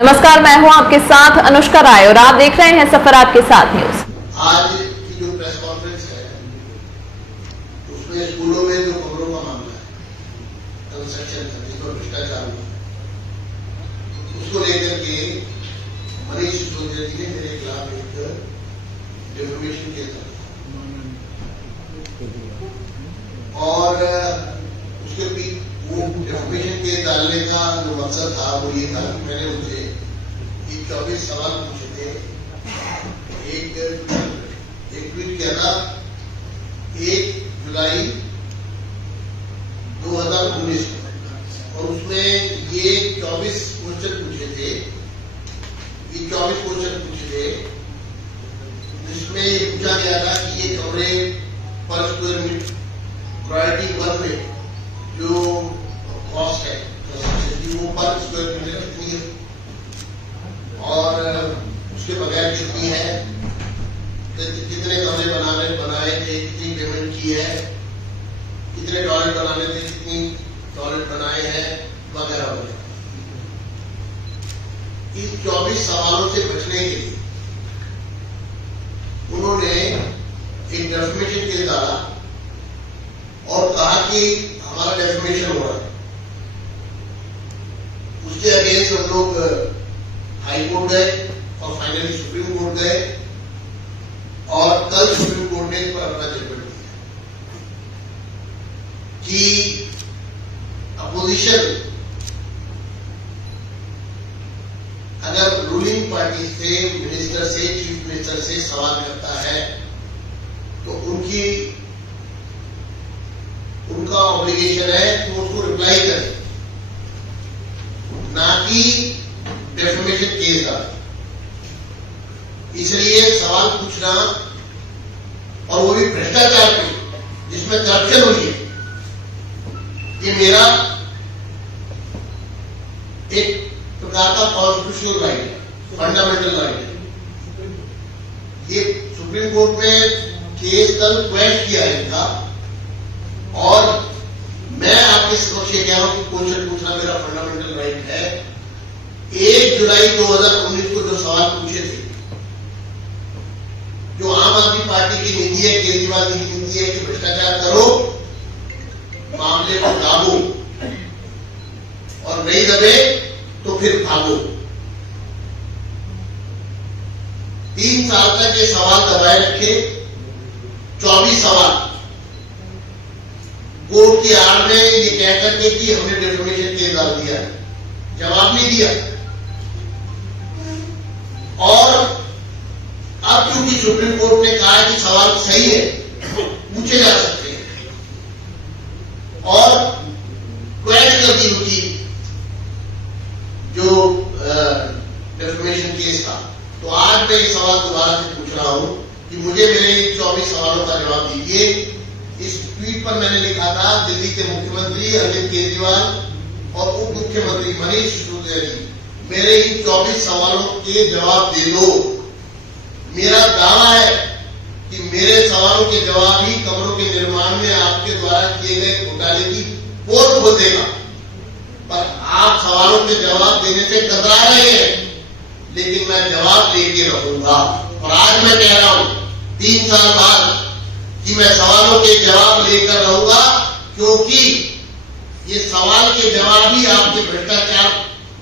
नमस्कार, मैं हूं आपके साथ अनुष्का राय और आप देख रहे हैं सफर आपके साथ न्यूज। आज की जो प्रेस कॉन्फ्रेंस है उसमें स्कूलों में जो खबरों का मामला है, कंस्ट्रक्शन जिसमें भ्रष्टाचार हुआ, उसको लेकर के मनीष सिसोदिया जी ने मेरे खिलाफ एक डिफेमेशन केस डाला और उसके वो डिफेमेशन केस डालने का जो मकसद था वो ये था कि मैंने उनसे 24 सवाल पूछे थे। एक ट्वीट किया था 1 जुलाई 2019 और उसमें ये 24 क्वेश्चन पूछे थे। जिसमें ये पूछा गया था कि ये कमरे पर स्क्वायर मीटर प्रायोरिटी 1 में जो कॉस्ट है वो पर स्क्वायर मीटर कितनी है और उसके बगैर कितनी है, कितने कमरे बनाए थे, कितनी पेमेंट की है, कितने टॉयलेट बनाने थे, कितनी टॉयलेट बनाए हैं, वगैरह वगैरह। इस 24 सवालों से बचने के लिए उन्होंने एक डेफिमेशन केस डाला और कहा कि हमारा डेफिमेशन हो रहा है। उसके अगेंस्ट हम लोग हाई कोर्ट गए और फाइनली सुप्रीम कोर्ट गए और कल सुप्रीम कोर्ट ने इस पर अपना जजमेंट दिया कि अपोजिशन अगर रूलिंग पार्टी से, मिनिस्टर से, चीफ मिनिस्टर से सवाल करता है तो उनका ऑब्लिगेशन है कि उसको रिप्लाई करें, ना कि डेफिमेशन केस डाले। इसलिए सवाल पूछना और वो भी भ्रष्टाचार पे जिसमें करप्शन हुई है, ये मेरा एक प्रकार का कॉन्स्टिट्यूशनल राइट है, फंडामेंटल राइट है। ये सुप्रीम कोर्ट में केस कल क्वेश किया इनका और मैं आपके समक्ष ये कह रहा हूं कि क्वेश्चन पूछना मेरा फंडामेंटल राइट है। 1 जुलाई 2019 को जो सवाल पूछे थे, जो आम आदमी पार्टी की नीति है, केजरीवाल की नीति है कि भ्रष्टाचार करो, मामले को दाबो और नहीं दबे तो फिर भागो। 3 साल तक ये सवाल दबाए रखे, 24 सवाल कोर्ट की आड़ में ये कहकर के कि हमने डेफिमेशन केस डाल दिया है, जवाब नहीं दिया। और अब क्योंकि सुप्रीम कोर्ट ने कहा है कि सवाल सही है, पूछे जा सकते हैं और क्वेश कर दी उनकी जो डेफिमेशन केस था, तो आज मैं ये सवाल दोबारा से पूछ रहा हूं कि मुझे मेरे 24 सवालों का जवाब दीजिए। इस ट्वीट पर मैंने लिखा था दिल्ली के मुख्यमंत्री अरविंद केजरीवाल और उप मुख्यमंत्री मनीष सिसोदिया जी, मेरे इन 24 सवालों के जवाब दे दो। मेरा दावा है कि मेरे सवालों के जवाब ही कमरों के निर्माण में आपके द्वारा किए गए घोटाले की पोल खोल देगा। पर आप सवालों के जवाब देने से कतरा रहे हैं, लेकिन मैं जवाब लेके रहूंगा। और आज मैं कह रहा हूं 3 साल बाद कि मैं सवालों के जवाब लेकर रहूंगा, क्योंकि ये सवाल के जवाब ही आपके भ्रष्टाचार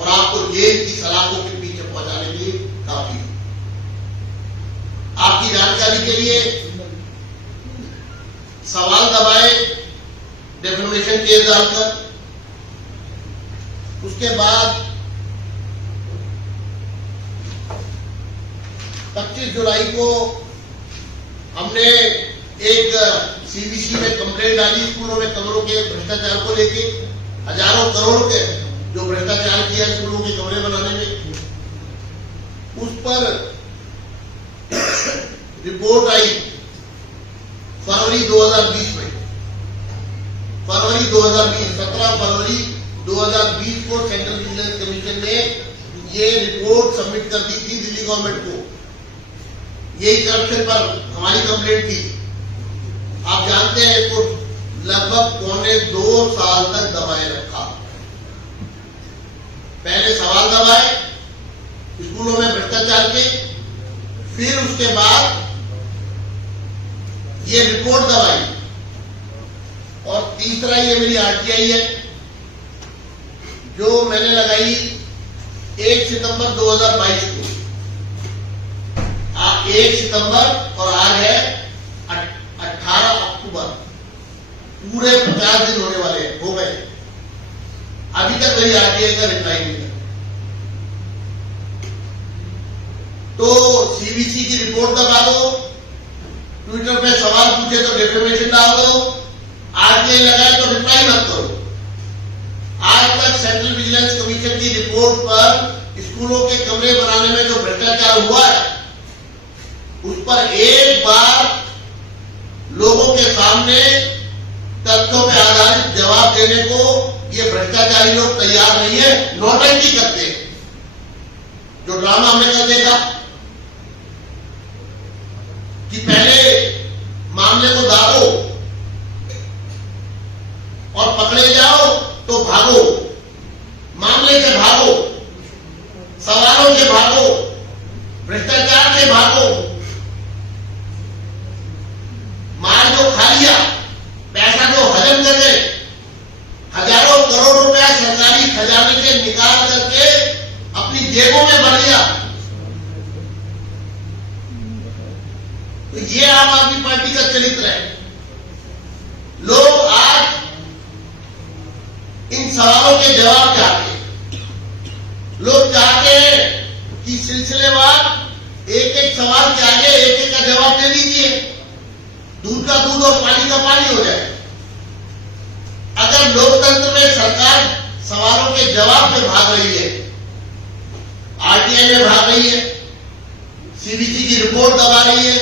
और आपको जेल की सलाखों के पीछे पहुंचाने के लिए काफी है। आपकी जानकारी के लिए सवाल दबाए डेफिमेशन केस डालकर, उसके बाद 25 जुलाई को हमने एक सीबीसी में कंप्लेंट डाली स्कूलों में कमरों के भ्रष्टाचार को लेके। हजारों करोड़ के जो भ्रष्टाचार किया स्कूलों के कमरे बनाने में, उस पर रिपोर्ट आई फरवरी 2020 में। 17 फरवरी 2020 को सेंट्रल विजिलेंस कमीशन ने ये रिपोर्ट सबमिट कर दी थी दिल्ली गवर्नमेंट को। यही करप्शन पर हमारी कंप्लेंट थी। आप जानते हैं इसको लगभग 2.25 साल तक दबाए रखा। पहले सवाल दबाए, स्कूलों में भ्रष्टाचार के, फिर उसके बाद ये रिपोर्ट दबाई, और तीसरा ये मेरी आरटीआई है जो मैंने लगाई 1 सितंबर 2022 को। 1 सितंबर और आज है 18 अक्टूबर, पूरे 50 दिन होने वाले हो गए, अभी तक मेरी आरटीआई का रिप्लाई नहीं है। तो सीबीसी की रिपोर्ट दबा दो, ट्विटर पे सवाल पूछे तो डिफेमेशन डाल दो, आरटीआई लगाए तो रिप्लाई मत करो। आज तक सेंट्रल विजिलेंस कमीशन की रिपोर्ट पर स्कूलों के कमरे बनाने में जो भ्रष्टाचार हुआ है, उस पर एक बार लोगों के सामने तथ्यों पर आधारित जवाब देने को ये भ्रष्टाचारी लोग तैयार नहीं है, नौटंकी करते हैं। जो ड्रामा हमने कल देखा कि पहले मामले को दागो और पकड़े जाओ तो भागो, मामले से भागो, सवालों से भागो, भ्रष्टाचार से भागो, माल जो खा लिया, पैसा जो हजम कर गए, हजारों करोड़ रुपया सरकारी खजाने से निकाल करके अपनी जेबों में भर लिया। तो ये आम आदमी पार्टी का चरित्र है। लोग आज इन सवालों के जवाब चाहते हैं। लोग चाहते हैं कि सिलसिलेवार एक एक सवाल के आगे एक एक का जवाब दे दीजिए, दूध का दूध और पानी का पानी हो जाए। अगर लोकतंत्र में सरकार सवालों के जवाब से भाग रही है, आरटीआई में भाग रही है, सीबीसी की रिपोर्ट दबा रही है,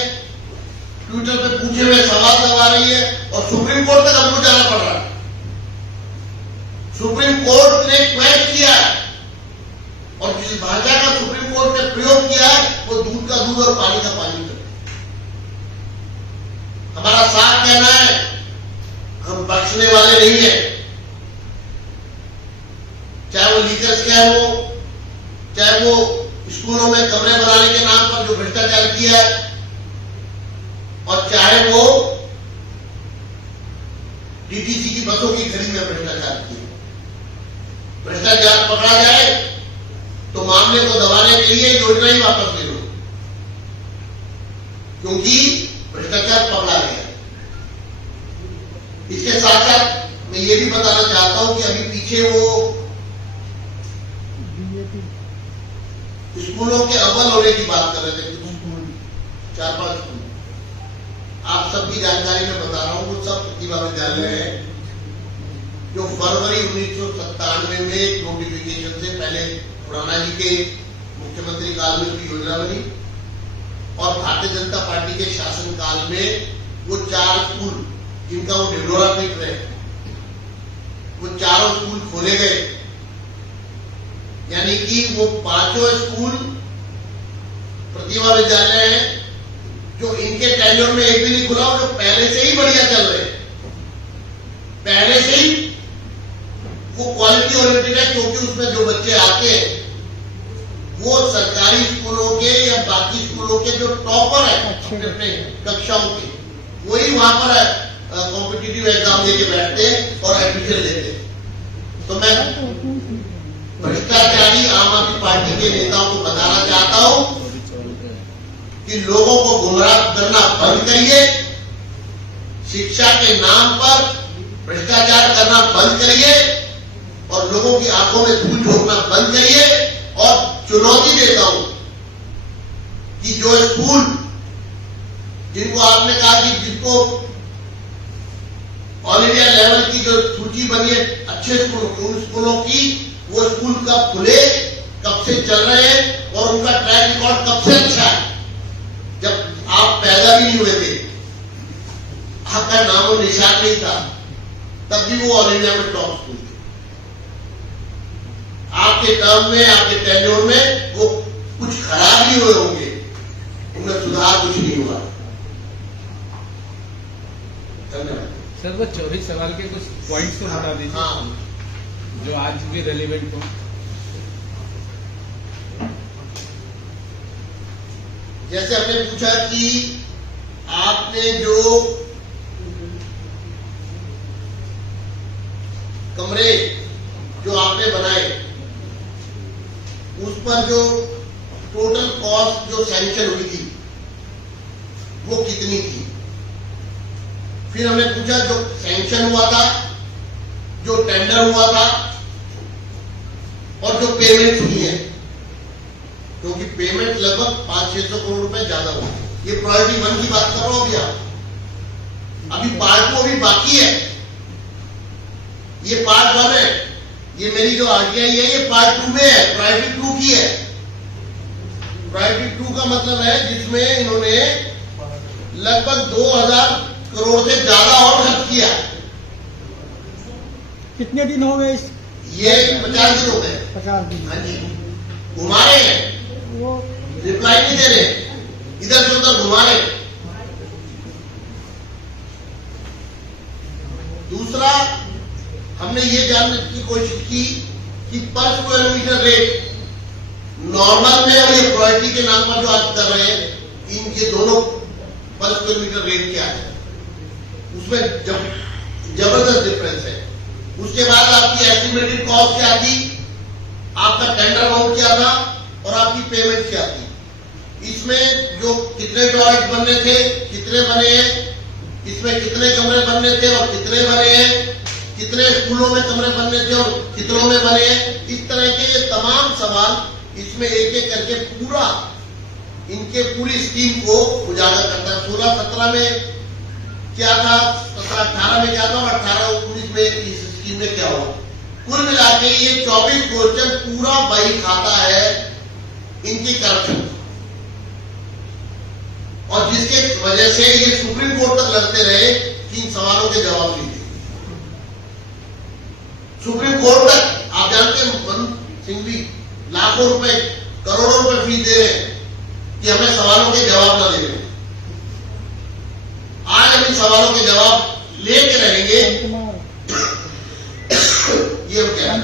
ट्विटर पे पूछे हुए सवाल दबा रही है, और सुप्रीम कोर्ट तक हमको जाना पड़ रहा है। सुप्रीम कोर्ट ने क्वेश्चन किया है, और जिस भाषा का सुप्रीम कोर्ट ने प्रयोग किया है वो दूध का दूध और पानी का पानी है। हमारा साफ कहना है, हम बख्शने वाले नहीं है। चाहे वो लीकर्स क्या हो, चाहे वो स्कूलों में कमरे बनाने के नाम पर जो भ्रष्टाचार किया है, और चाहे वो डीटीसी की बसों की खरीद में भ्रष्टाचार किया। भ्रष्टाचार पकड़ा जाए तो मामले को दबाने के लिए योजना ही वापस ले लो, क्योंकि भ्रष्टाचार पकड़ा गया। इसके साथ साथ मैं ये भी बताना चाहता हूं कि अभी पीछे वो स्कूलों के अव्वल होने की बात कर रहे थे, 4-5 स्कूल, आप सबकी जानकारी में बता रहा हूं, वो सब प्रतिभा विद्यालय है जो फरवरी 1997 में एक नोटिफिकेशन से पहले खुराना जी के मुख्यमंत्री काल में उसकी योजना बनी, और भारतीय जनता पार्टी के शासन काल में वो 4 स्कूल जिनका वो ढिंढोरा पीट रहे, वो चारों स्कूल खोले गए। यानी कि वो 5 स्कूल प्रतिभा विद्यालय हैं जो इनके टेन्योर में एक भी नहीं खुला, जो पहले से ही बढ़िया चल रहे, पहले से ही वो क्वालिटी ओरिएंटेड है, क्योंकि उसमें जो बच्चे आते हैं वो सरकारी स्कूलों के या बाकी स्कूलों के जो टॉपर है अपने कक्षाओं के, वही वहां पर कॉम्पिटिटिव एग्जाम देके बैठते हैं और एडमिशन लेते हैं। तो मैं भ्रष्टाचारी आम आदमी पार्टी के नेताओं को बताना चाहता हूं कि लोगों को गुमराह करना बंद करिए, शिक्षा के नाम पर भ्रष्टाचार करना बंद करिए, और लोगों की आंखों में धूल झोंकना बंद करिए। और चुनौती देता हूं कि जो स्कूल जिनको आपने कहा कि जिनको ऑल इंडिया लेवल की जो सूची बनी है अच्छे स्कूलों की, उन स्कूलों की वो स्कूल कब खुले, कब से चल रहे हैं, और उनका ट्रैक रिकॉर्ड कब से अच्छा है। जब आप पैदा भी नहीं हुए थे, आपका नाम और निशान नहीं था, तब भी वो ऑल इंडिया में टॉप स्कूल थे। आपके टर्म में, आपके टेन्योर में वो कुछ खराब भी हुए होंगे, उनमें सुधार कुछ नहीं हुआ। धन्यवाद सर। वो 24 सवाल के कुछ पॉइंट्स को बता दीजिए। हाँ, जो आज भी रेलिवेंट हो। जैसे हमने पूछा कि आपने जो कमरे जो आपने बनाए उस पर जो टोटल कॉस्ट जो सैंक्शन हुई थी वो कितनी थी। फिर हमने पूछा जो सैंक्शन हुआ था, जो टेंडर हुआ था और जो पेमेंट हुई है, क्योंकि पेमेंट लगभग 500-600 करोड़ रुपए ज्यादा हुई। ये प्रायोरिटी 1 की बात कर रहा हूं अभी पार्ट 2 अभी बाकी है। ये पार्ट 1 है, ये मेरी जो आरटीआई है ये पार्ट 2 में है, प्रायोरिटी 2 की है। प्रायोरिटी 2 का मतलब है जिसमें इन्होंने लगभग 2000 करोड़ से ज्यादा और खर्च किया। कितने दिन हो गए? ये 50 दिन हो गए। 50 दिन। हाँ जी, घुमा रहे हैं, वो रिप्लाई नहीं दे रहे, इधर से उधर घुमा रहे। दूसरा, हमने ये जानने की कोशिश की कि पर स्क्वायर मीटर रेट नॉर्मल में और ये प्रायोरिटी के नाम पर जो आज कर रहे हैं, इनके दोनों पर स्क्वायर मीटर रेट क्या है, उसमें जबरदस्त डिफरेंस है। उसके बाद आपकी एस्टिमेटेड कॉस्ट क्या थी, आपका टेंडर अमाउंट क्या था और आपकी पेमेंट क्या थी। इसमें जो कितने टॉयलेट बनने थे, कितने बने हैं, इसमें कितने कमरे बनने थे और कितने बने हैं, कितने स्कूलों में कमरे बनने थे और कितनों में बने हैं, इस तरह के ये तमाम सवाल इसमें एक एक करके पूरा इनके पूरी स्कीम को उजागर करता है। 16-17 में क्या था, 17-18 में क्या था और 18-19 में इस स्कीम में क्या हुआ। कुल मिला के ये 24 क्वेश्चन पूरा बही खाता है इनकी करप्शन, और जिसके वजह से ये सुप्रीम कोर्ट तक लड़ते रहे कि इन सवालों के जवाब नहीं दिए। सुप्रीम कोर्ट तक आप जानते हैं मनमोहन सिंह भी लाखों रुपए करोड़ों रुपए फीस दे रहे हैं कि हमें सवालों के जवाब ना दे रहे। आज हम इन सवालों के जवाब लेके रहेंगे। ये क्या है?